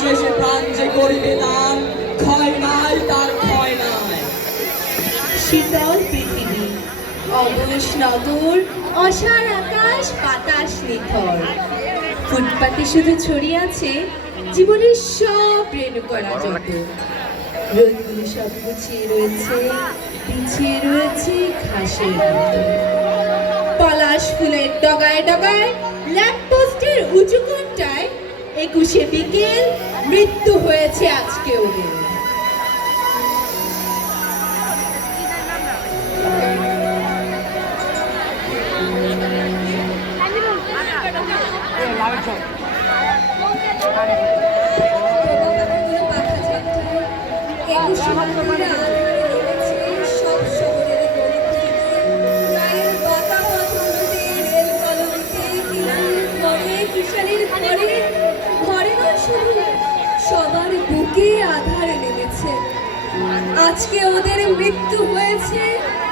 শেষে প্রাণ যে করিবে দান, ক্ষয় নাই তার ক্ষয় নাই। শীতল পৃথিবী, অবশ নগর, অসার আকাশ, বাতাস নিথর। ফুটপাতে শুধু ছড়িয়ে আছে জীবনের সব রেণুকণা যত। রোদগুলো সব গুছিয়ে রয়েছে, পিছিয়ে রয়েছে ঘাসের মতো। পলাশ ফুলের ডগায় ডগায়, ল্যাম্পপোস্টের উঁচু কোণটায় 21শে বিকেল, মৃত্যু হয়েছে আজকে ওদের। সবার বুকে আধার নেমেছে। আজকে ওদের মৃত্যু হয়েছে,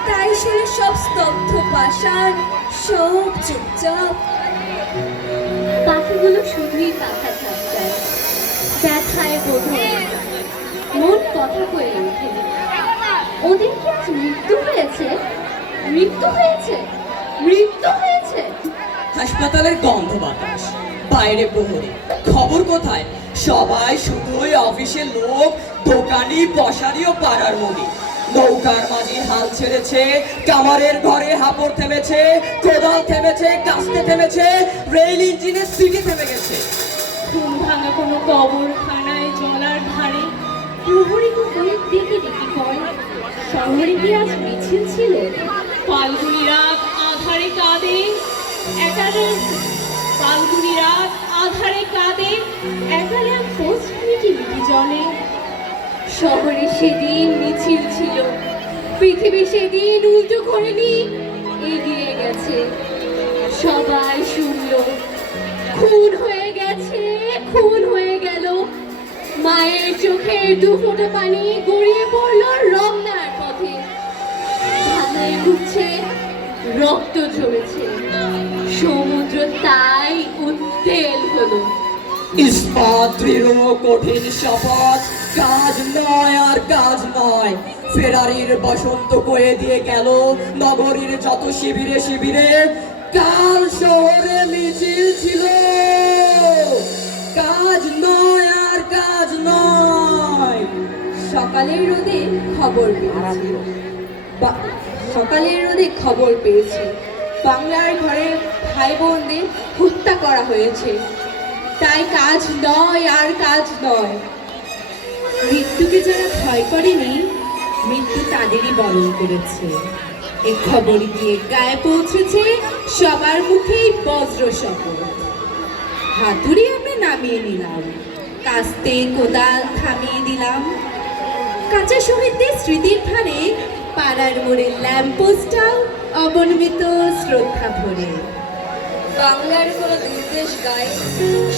তাই শুনে সব স্তব্ধ পাষাণ, সব চুপচাপ। পাখিগুলো শুধুই পাখা ঝাপটায়, ব্যথায় বোধহয় মন কথা কয়ে ওঠে। ওদের কি আজ মৃত্যু হয়েছে? মৃত্যু হয়েছে? মৃত্যু হয়েছে? হাসপাতালের গন্ধ বাতাস, বাইরে প্রহরী, খবর কোথায়? সবাই শুধুই অফিসের লোক, দোকানি, পশারি ও পাড়ার মুড়ি। নৌকার মাঝি হাল ছেড়েছে, কামারের ঘরে হাঁপড় থেমেছে, কোদাল থেমেছে, কাস্তে থেমেছে, রেল ইঞ্জিনের সিটি থেমে গেছে। ঘুম ভাঙা কোনো কবরখানায় জলার ধারে প্রহরীকে হয়ে ডেকে ডেকে কয়, শহরে কি আজ মিছিল ছিল? ফাল্গুনি রাত আধারে কাঁদে একারে, ফাল্গুনি রাত আধারে কাঁদে একারে পোস্ট মিটি মিটি জলে। শহরে সেদিন মিছিল ছিল, পৃথিবী সেদিন উল্টো করেনি, এগিয়ে গেছে। সবাই শুনল, খুন হয়ে গেছে, খুন হয়ে গেল। মায়ের চোখের দু ফোঁটা পানি গড়িয়ে পড়ল রমনার পথে। ধানায় ঘুরছে, রক্ত ঝরেছে, সমুদ্র তাই উত্তেল হলো। ইস্পাত দৃঢ় কঠিন শপথ, কাজ নয় আর কাজ নয়। ফেরারির বসন্ত কয়ে দিয়ে গেল নগরীর যত শিবিরে শিবিরে, কাল শহরে মিছিল ছিল। কাজ নয় আর কাজ নয়। সকালের রোদে খবর পেয়েছি, সকালের রোদে খবর পেয়েছি বাংলার ঘরে ভাই বোনদের হত্যা করা হয়েছে। তাই কাজ নয় আর কাজ নয়। মৃত্যুকে যারা ভয় করেনি, মৃত্যু তাদেরই বরণ করেছে। এ খবর গিয়ে গায়ে পৌঁছেছে সবার মুখেই বজ্র শপথ। হাতুড়ি আমরা নামিয়ে নিলাম, কাস্তে কোদাল থামিয়ে দিলাম। কাঁচা শহীদদের স্মৃতির ভারে পাড়ার মোড়ে ল্যাম্পপোস্টটাও অবনমিত শ্রদ্ধা ভরে। বাংলার কোনো নির্দেশ গায়ে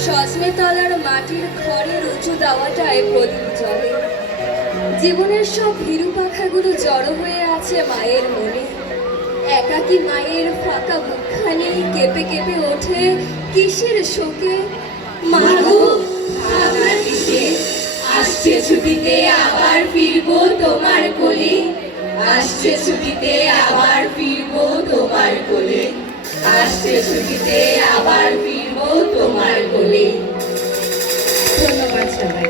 সজনে তলার মাটির ঘরের উঁচু দাওয়াটায় প্রদীপ জ্বলে। জীবনের সব ভীরু পাখাগুলো জড়ো হয়ে আছে মায়ের মনে। একাকী মায়ের ফাঁকা বুকখানি কেঁপে কেঁপে ওঠে কিসের শোকে। মাগো ভাবনা কিসের? আসছে ছুটিতে আবার ফিরবো তোমার কোলে, আসছে ছুটিতে আবার ফিরবো তোমার কোলে, আসছে ছুটিতে আবার ফিরবো তোমার কোলে। ধন্যবাদ সবাই।